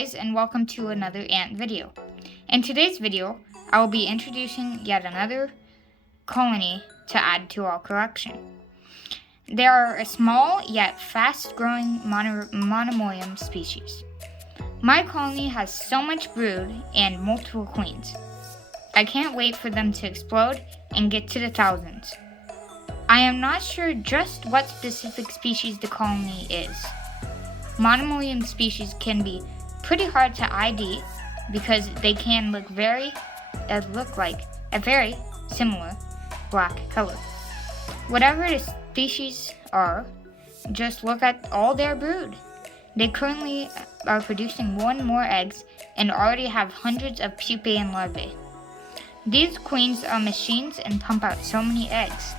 guys, and welcome to another ant video. In today's video, I will be introducing yet another colony to add to our collection. They are a small yet fast-growing Monomorium species. My colony has so much brood and multiple queens. I can't wait for them to explode and get to the thousands. I am not sure just what specific species the colony is. Monomorium species can be pretty hard to ID because they can look like a very similar black color. Whatever the species are, just look at all their brood. They currently are producing more and more eggs and already have hundreds of pupae and larvae. These queens are machines and pump out so many eggs.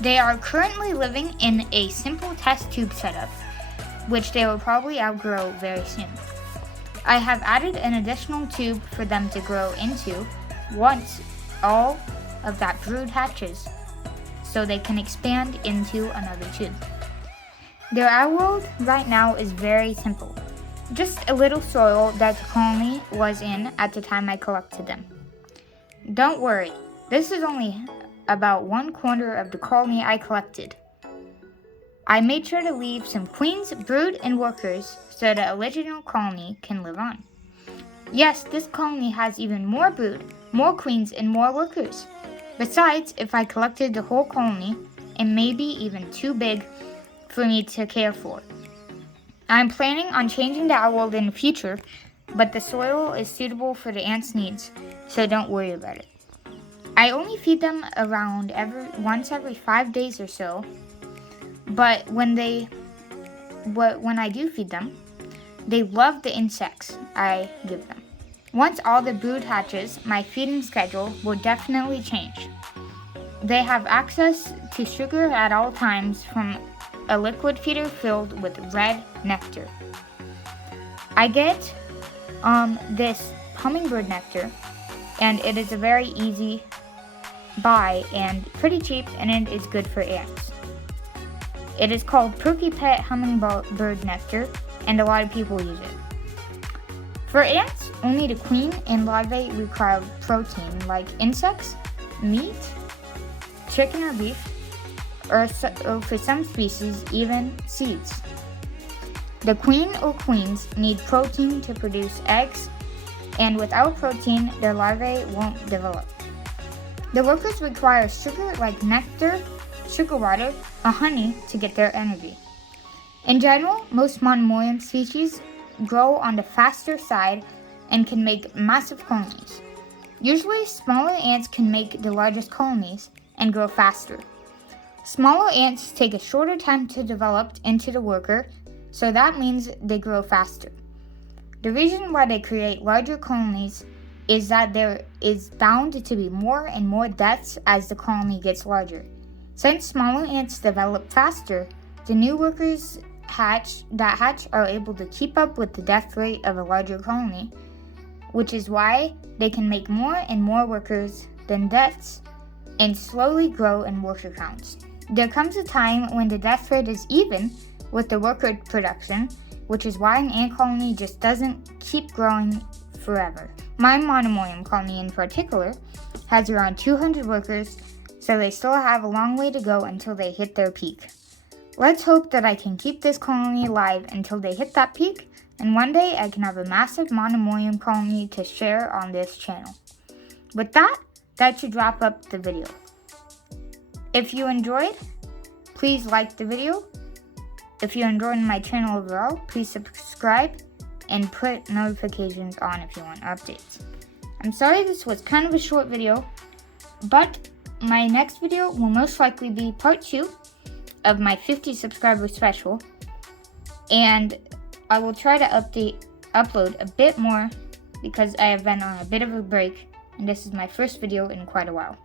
They are currently living in a simple test tube setup, which they will probably outgrow very soon. I have added an additional tube for them to grow into once all of that brood hatches, so they can expand into another tube. Their outworld right now is very simple, just a little soil that the colony was in at the time I collected them. Don't worry, this is only about 1/4 of the colony I collected. I made sure to leave some queens, brood, and workers so the original colony can live on. Yes, this colony has even more brood, more queens, and more workers. Besides, if I collected the whole colony, it may be even too big for me to care for. I'm planning on changing the outworld in the future, but the soil is suitable for the ants' needs, so don't worry about it. I only feed them around once every 5 days or so, but when I do feed them, they love the insects I give them. Once all the brood hatches, my feeding schedule will definitely change. They have access to sugar at all times from a liquid feeder filled with red nectar. I get this hummingbird nectar, and it is a very easy buy and pretty cheap, and it is good for ants. It is called Perky Pet Hummingbird Nectar, and a lot of people use it. For ants, only the queen and larvae require protein, like insects, meat, chicken or beef, or for some species, even seeds. The queen or queens need protein to produce eggs, and without protein, their larvae won't develop. The workers require sugar like nectar, sugar water, or honey to get their energy. In general, most Monomorium species grow on the faster side and can make massive colonies. Usually, smaller ants can make the largest colonies and grow faster. Smaller ants take a shorter time to develop into the worker, so that means they grow faster. The reason why they create larger colonies is that there is bound to be more and more deaths as the colony gets larger. Since smaller ants develop faster, the new workers that hatch are able to keep up with the death rate of a larger colony, which is why they can make more and more workers than deaths and slowly grow in worker counts. There comes a time when the death rate is even with the worker production, which is why an ant colony just doesn't keep growing forever. My Monomorium colony in particular has around 200 workers, so they still have a long way to go until they hit their peak. Let's hope that I can keep this colony alive until they hit that peak, and one day I can have a massive Monomorium colony to share on this channel. With that should wrap up the video. If you enjoyed, please like the video. If you're enjoying my channel overall, please subscribe and put notifications on if you want updates. I'm sorry this was kind of a short video, but my next video will most likely be part 2 of my 50 subscriber special, and I will try to upload a bit more because I have been on a bit of a break, and this is my first video in quite a while.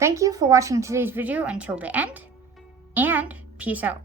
Thank you for watching today's video until the end, and peace out.